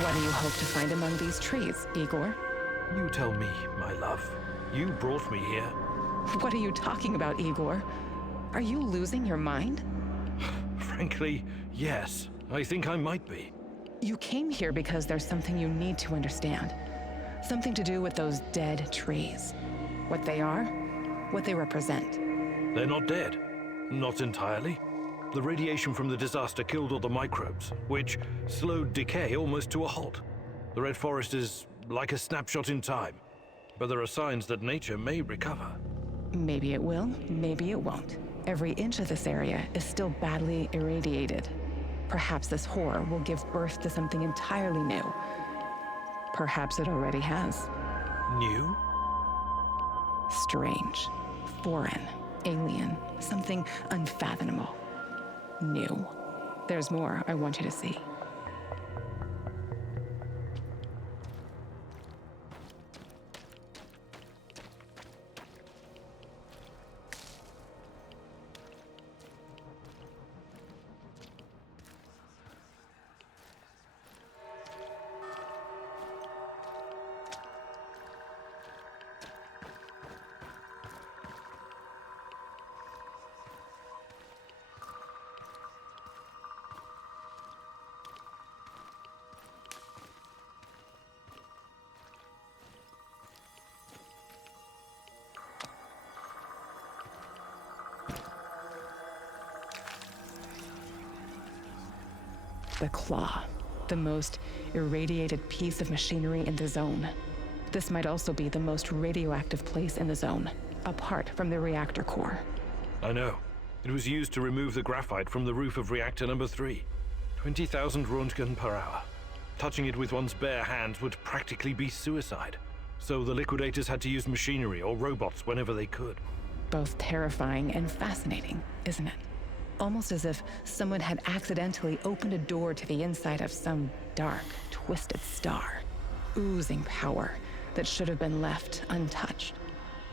What do you hope to find among these trees, Igor? You tell me, my love. You brought me here. What are you talking about, Igor? Are you losing your mind? Frankly, yes. I think I might be. You came here because there's something you need to understand. Something to do with those dead trees. What they are, what they represent. They're not dead. Not entirely. The radiation from the disaster killed all the microbes, which slowed decay almost to a halt. The Red Forest is like a snapshot in time, but there are signs that nature may recover. Maybe it will, maybe it won't. Every inch of this area is still badly irradiated. Perhaps this horror will give birth to something entirely new. Perhaps it already has. New? Strange, foreign, alien, something unfathomable. New. There's more I want you to see. The claw, the most irradiated piece of machinery in the zone. This might also be the most radioactive place in the zone, apart from the reactor core. I know. It was used to remove the graphite from the roof of reactor number 3. 20,000 Röntgen per hour. Touching it with one's bare hands would practically be suicide. So the liquidators had to use machinery or robots whenever they could. Both terrifying and fascinating, isn't it? Almost as if someone had accidentally opened a door to the inside of some dark, twisted star, oozing power that should have been left untouched.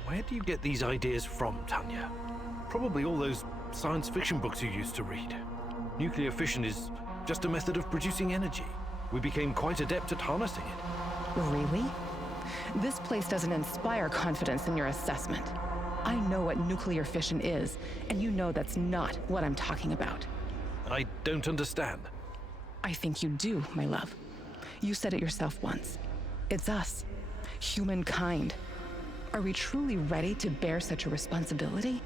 Where do you get these ideas from, Tanya? Probably all those science fiction books you used to read. Nuclear fission is just a method of producing energy. We became quite adept at harnessing it. Really? This place doesn't inspire confidence in your assessment. I know what nuclear fission is, and you know that's not what I'm talking about. I don't understand. I think you do, my love. You said it yourself once. It's us, humankind. Are we truly ready to bear such a responsibility?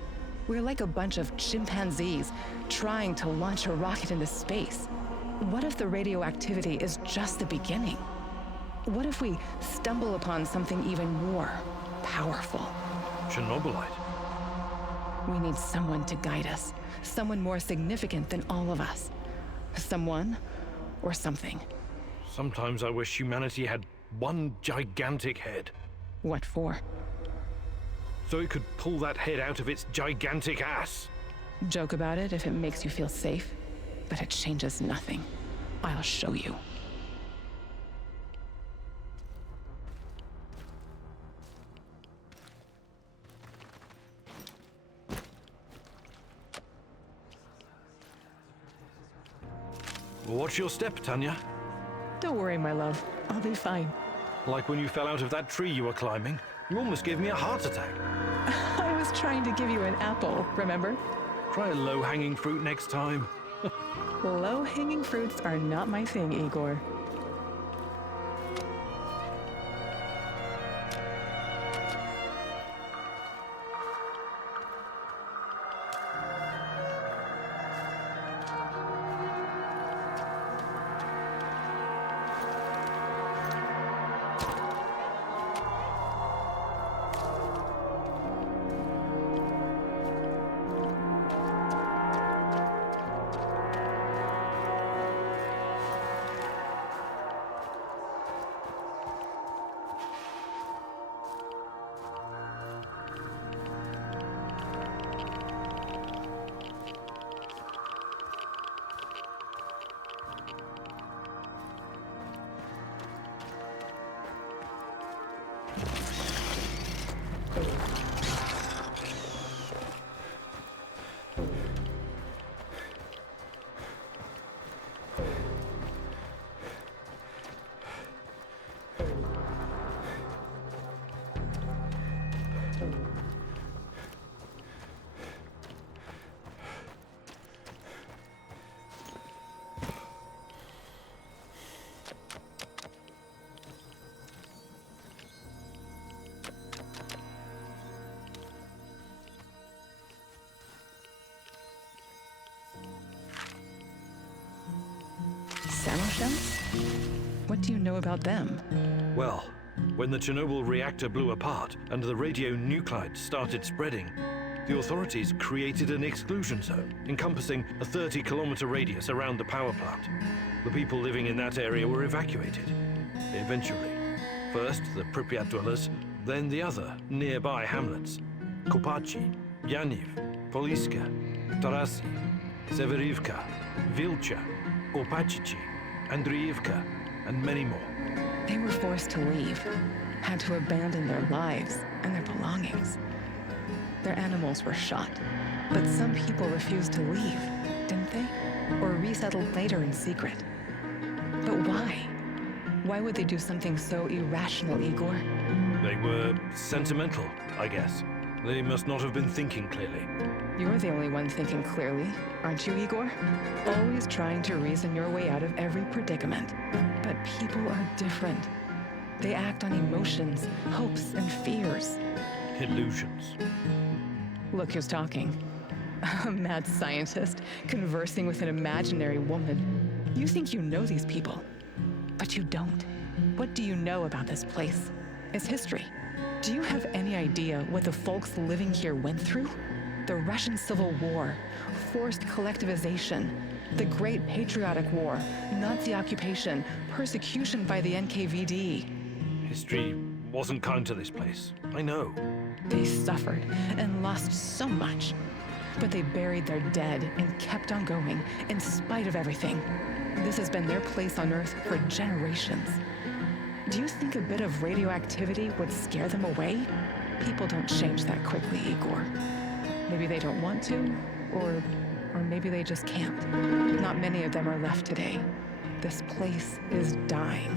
We're like a bunch of chimpanzees trying to launch a rocket into space. What if the radioactivity is just the beginning? What if we stumble upon something even more powerful? Chernobylite. We need someone to guide us, someone more significant than all of us. Someone or something. Sometimes I wish humanity had one gigantic head. What for? So it could pull that head out of its gigantic ass. Joke about it if it makes you feel safe, but it changes nothing. I'll show you. Watch your step, Tanya. Don't worry, my love. I'll be fine. Like when you fell out of that tree you were climbing. You almost gave me a heart attack. I was trying to give you an apple, remember? Try a low-hanging fruit next time. Low-hanging fruits are not my thing, Igor. shells? What do you know about them? Well, when the Chernobyl reactor blew apart and the radionuclides started spreading, the authorities created an exclusion zone encompassing a 30-kilometer radius around the power plant. The people living in that area were evacuated. Eventually, first the Pripyat dwellers, then the other nearby hamlets: Kopachi, Yaniv, Poliska, Tarasi, Severivka, Vilcha, Opachichi, Andriivka, and many more. They were forced to leave, had to abandon their lives and their belongings. Their animals were shot, but some people refused to leave, didn't they? Or resettled later in secret. But why? Why would they do something so irrational, Igor? They were sentimental, I guess. They must not have been thinking clearly. You're the only one thinking clearly, aren't you, Igor? Always trying to reason your way out of every predicament. But people are different. They act on emotions, hopes, and fears. Illusions. Look who's talking. A mad scientist conversing with an imaginary woman. You think you know these people, but you don't. What do you know about this place? Its history? Do you have any idea what the folks living here went through? The Russian Civil War, forced collectivization, the Great Patriotic War, Nazi occupation, persecution by the NKVD. History wasn't kind to this place. I know. They suffered and lost so much, but they buried their dead and kept on going in spite of everything. This has been their place on Earth for generations. Do you think a bit of radioactivity would scare them away? People don't change that quickly, Igor. Maybe they don't want to, or maybe they just can't. Not many of them are left today. This place is dying.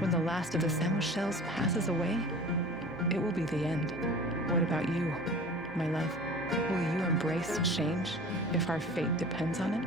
When the last of the Samos shells passes away, it will be the end. What about you, my love? Will you embrace change if our fate depends on it?